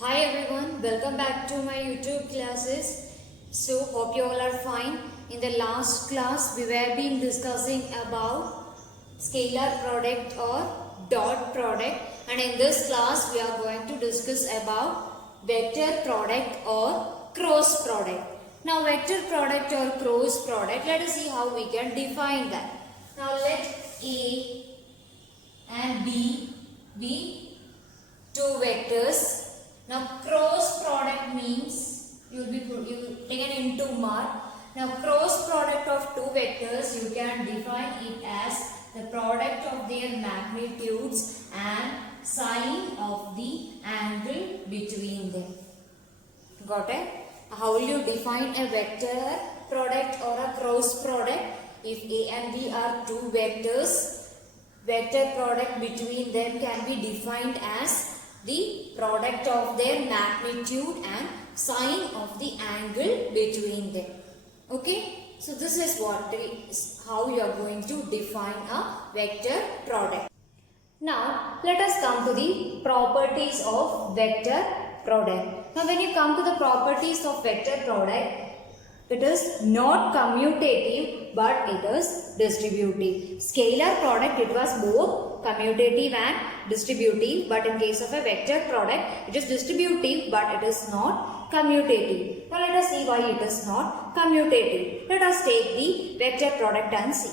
Hi everyone, welcome back to my YouTube classes. So hope you all are fine. In the last class we were been discussing about scalar product or dot product, and in this class we are going to discuss about vector product or cross product. Now vector product or cross product, let us see how we can define that. Now let A and B be two vectors. Now cross product means you taken into mark. Now cross product of two vectors, you can define it as the product of their magnitudes and sine of the angle between them. Got it? How will you define a vector product or a cross product? If A and B are two vectors, vector product between them can be defined as the product of their magnitude and sine of the angle between them. Okay, so this is how you are going to define a vector product. Now let us come to the properties of vector product. Now when you come to the properties of vector product, it is not commutative but it is distributive. Scalar product, it was both commutative and distributive, but in case of a vector product it is distributive but it is not commutative. Now let us see why it is not commutative. Let us take the vector product and see.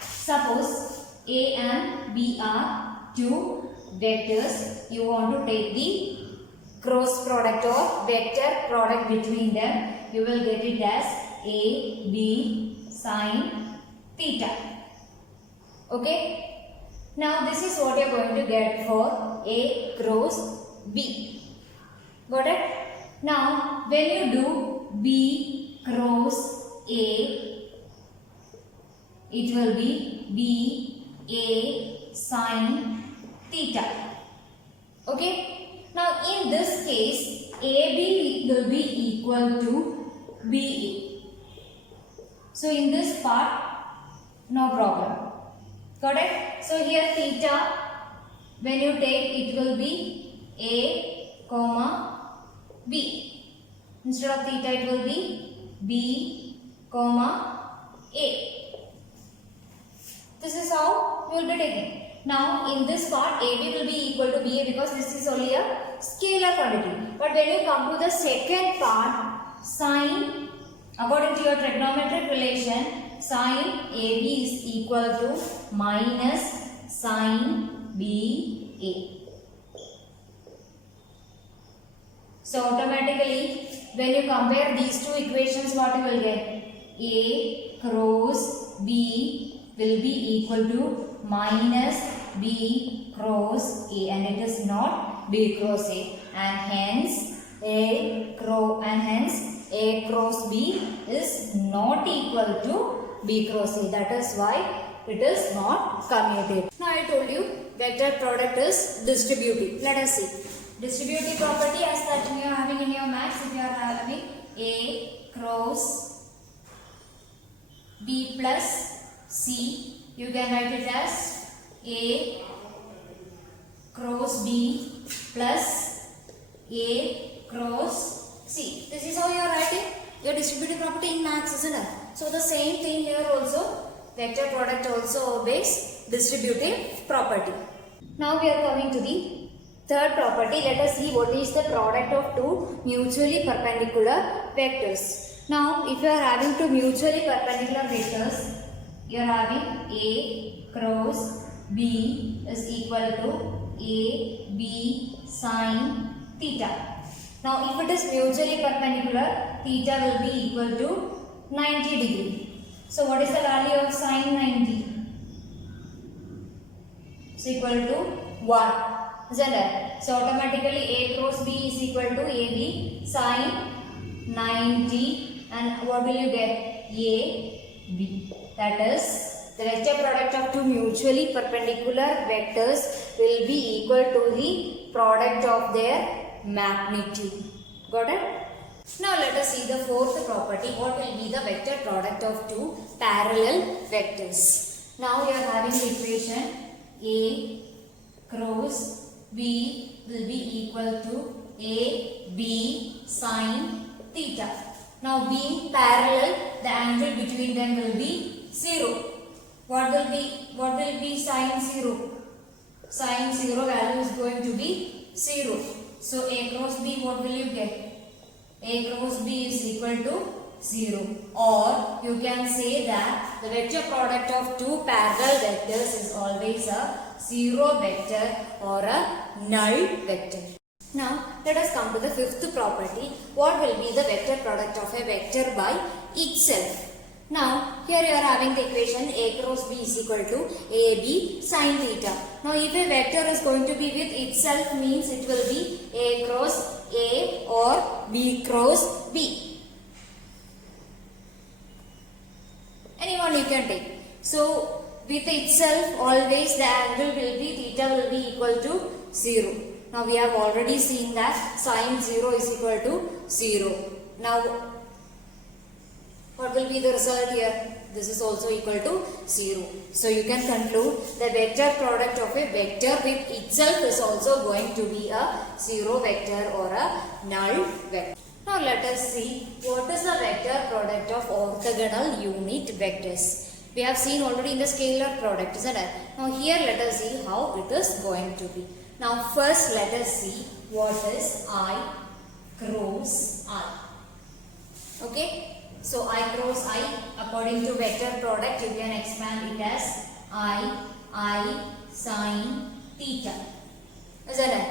Suppose A and B are two vectors. You want to take the cross product or vector product between them. You will get it as A, B sine theta. Okay. Now this is what you are going to get for A cross B. Got it? Now when you do B cross A, it will be B A sine theta. Okay. Now in this case, AB will be equal to BA. So in this part, no problem. Got it? So here theta, when you take, it will be A comma B. Instead of theta, it will be B comma A. This is how you will be taking. Now in this part, AB will be equal to BA because this is only a scalar quantity. But when you come to the second part, sine, according to your trigonometric relation, sine AB is equal to minus sine BA. So automatically, when you compare these two equations, what you will get? A cross B will be equal to minus B cross A, and it is not B cross A, and hence A cross B is not equal to B cross A. That is why it is not commutative. Now I told you vector product is distributive. Let us see. Distributive property as that you are having in your maths. If you are having A cross B plus C, you can write it as A cross B plus A cross C. This is how you are writing your distributive property in maths, isn't it? So the same thing here also, vector product also obeys distributive property. Now we are coming to the third property. Let us see what is the product of two mutually perpendicular vectors. Now if you are having two mutually perpendicular vectors, you are having A cross B is equal to A B sine theta. Now if it is mutually perpendicular, theta will be equal to 90 degree. So what is the value of sine 90? It's equal to 1. Isn't it? So automatically A cross B is equal to AB sine 90, and what will you get? AB. That is, the vector product of two mutually perpendicular vectors will be equal to the product of their magnitude. Got it? Now let us see the fourth property. What will be the vector product of two parallel vectors? Now we are having the equation A cross B will be equal to A, B sine theta. Now being parallel, the angle between them will be 0. What will be sine 0? Sine 0 value is going to be 0. So A cross B, what will you get? A cross B is equal to 0. Or you can say that the vector product of two parallel vectors is always a 0 vector or a null vector. Now let us come to the fifth property. What will be the vector product of a vector by itself? Now here you are having the equation A cross B is equal to AB sine theta. Now if a vector is going to be with itself, means it will be A cross A or B cross B. Anyone you can take. So with itself always the angle will be theta will be equal to 0. Now we have already seen that sine 0 is equal to 0. Now what will be the result here? This is also equal to 0. So you can conclude the vector product of a vector with itself is also going to be a 0 vector or a null vector. Now let us see what is the vector product of orthogonal unit vectors. We have seen already in the scalar product, isn't it? Now here let us see how it is going to be. Now first let us see what is I cross I. Okay. So I cross I, according to vector product, you can expand it as I sine theta. Isn't it?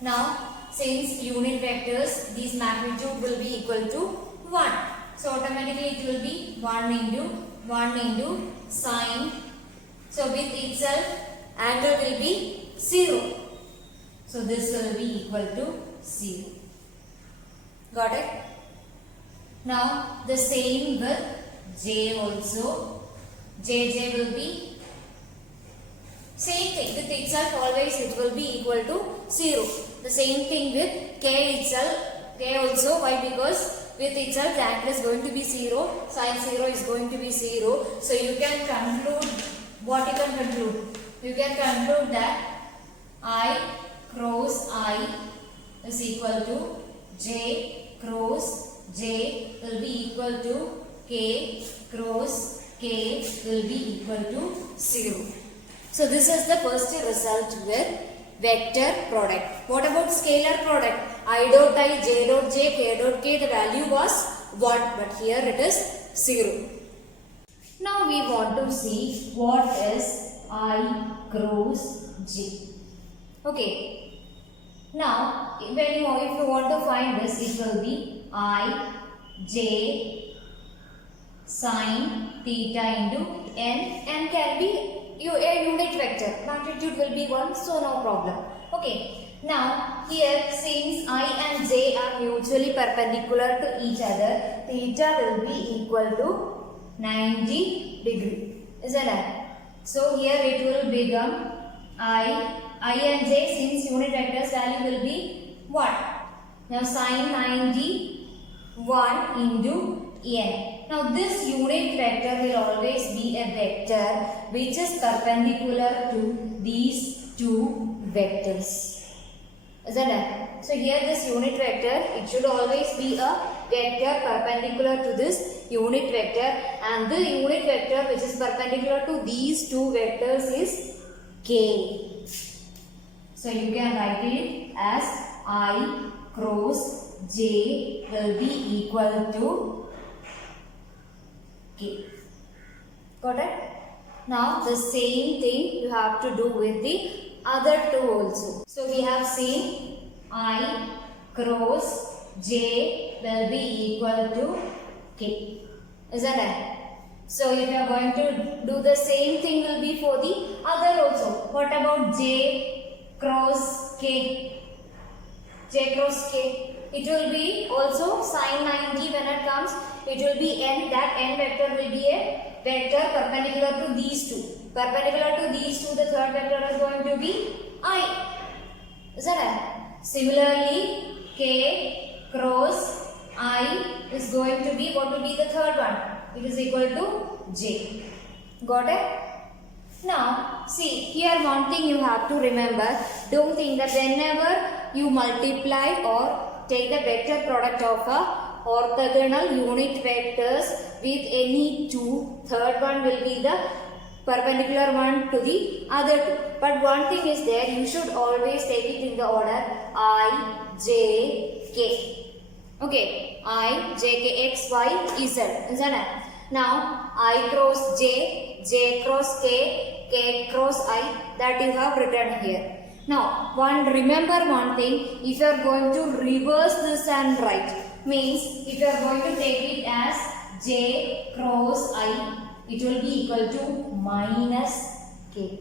Now since unit vectors, these magnitude will be equal to 1. So automatically it will be 1 into sine. So with itself angle will be 0. So this will be equal to 0. Got it? Now the same with J also. J will be same thing. With itself always it will be equal to 0. The same thing with K itself. K also. Why? Because with itself the angle is going to be 0. Sine 0 is going to be 0. So you can conclude, what you can conclude? You can conclude that I cross I is equal to J cross J will be equal to K cross K will be equal to 0. So this is the first result with vector product. What about scalar product? I dot I, J dot J, K dot K, the value was 1, but here it is 0. Now we want to see what is I cross J. Okay. Now if you want to find this, it will be I J sine theta into n. N can be a unit vector. Magnitude will be 1, so no problem. Okay. Now here since I and J are mutually perpendicular to each other, theta will be equal to 90 degree. Isn't it? So here it will become I and J, since unit vector's value will be 1. Now sine 90 1 into n. Now this unit vector will always be a vector which is perpendicular to these two vectors. Isn't it? So here this unit vector, it should always be a vector perpendicular to this unit vector, and the unit vector which is perpendicular to these two vectors is K. So you can write it as I cross J will be equal to K. Got it? Now the same thing you have to do with the other two also. So we have seen I cross J will be equal to K. Isn't it? So if you are going to do the same thing will be for the other also. What about J cross K? J cross K. It will be also sine 90 when it comes. It will be n. That n vector will be a vector perpendicular to these two. Perpendicular to these two, the third vector is going to be I. Isn't it? Similarly, K cross I is going to be, what will be the third one? It is equal to J. Got it? Now, see, here one thing you have to remember. Don't think that whenever you multiply or take the vector product of a orthogonal unit vectors with any two. Third one will be the perpendicular one to the other two. But one thing is there, you should always take it in the order I, J, K. Okay, I, J, K, X, Y, Z. Isn't it? Now, I cross J, J cross K, K cross I, that you have written here. Now, remember one thing, if you are going to reverse this and write, means if you are going to take it as J cross I, it will be equal to minus K.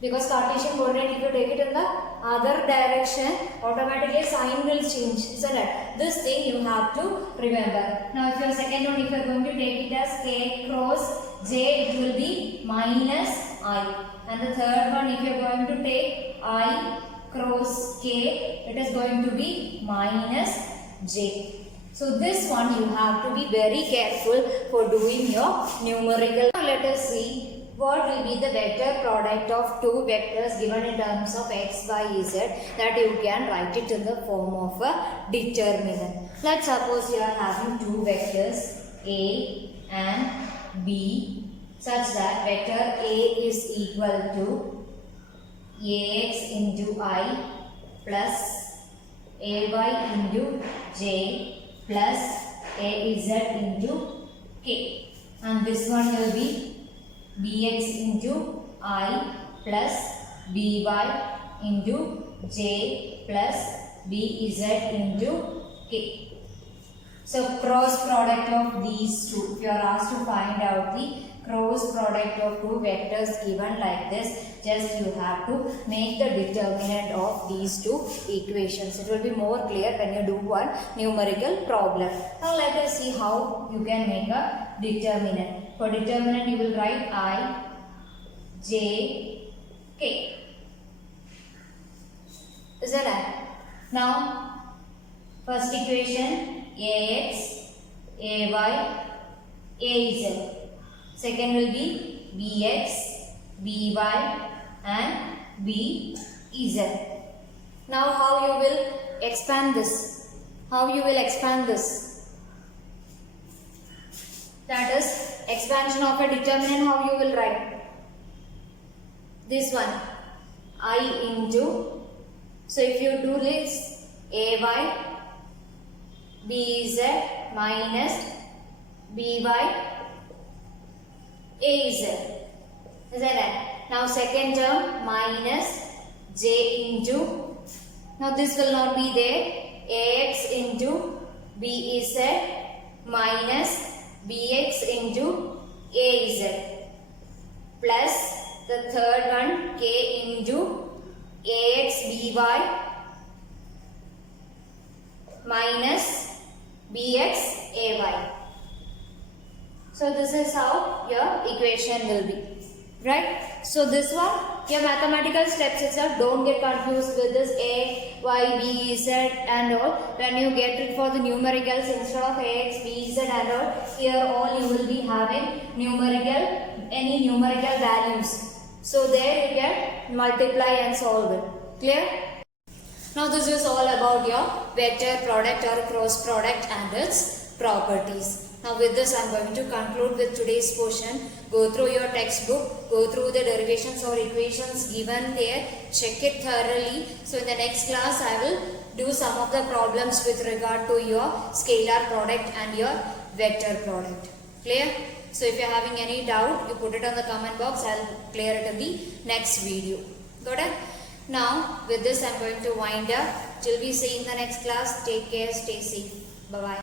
Because Cartesian coordinate, if you take it in the other direction, automatically sign will change. Isn't it? This thing you have to remember. Now, if your second one, if you are going to take it as K cross J, it will be minus I. And the third one, if you are going to take I cross K, it is going to be minus J. So this one you have to be very careful for doing your numerical. Now let us see what will be the vector product of two vectors given in terms of x, y, z, that you can write it in the form of a determinant. Let's suppose you are having two vectors A and B such that vector A is equal to Ax into I plus Ay into J plus Az into K, and this one will be Bx into I plus By into J plus Bz into K. So cross product of these two, if you are asked to find out the cross product of two vectors given like this, just you have to make the determinant of these two equations. It will be more clear when you do one numerical problem. Now let us see how you can make a determinant. For determinant you will write I, J, K. Isn't it? Now first equation Ax, Ay, Az. Second will be Bx, By and Bz. Now how you will expand this? How you will expand this? That is expansion of a determinant. How you will write? This one I into, so if you do this Ay, Bz minus By, Az. Is that right? Now second term minus J into, now this will not be there, Ax into Bez minus Bx into Az plus the third one K into Ax By minus Bx Ay. So this is how your equation will be, right? So this one, your mathematical steps itself, don't get confused with this A, Y, B, Z and all. When you get it for the numericals, instead of Ax, B, Z and all, here all you will be having any numerical values. So there you can multiply and solve it. Clear? Now this is all about your vector product or cross product and its properties. Now with this I am going to conclude with today's portion. Go through your textbook, go through the derivations or equations given there, check it thoroughly. So in the next class I will do some of the problems with regard to your scalar product and your vector product. Clear? So if you are having any doubt, you put it on the comment box. I will clear it in the next video. Got it? Now with this I am going to wind up. Till we see in the next class. Take care, stay safe. Bye bye.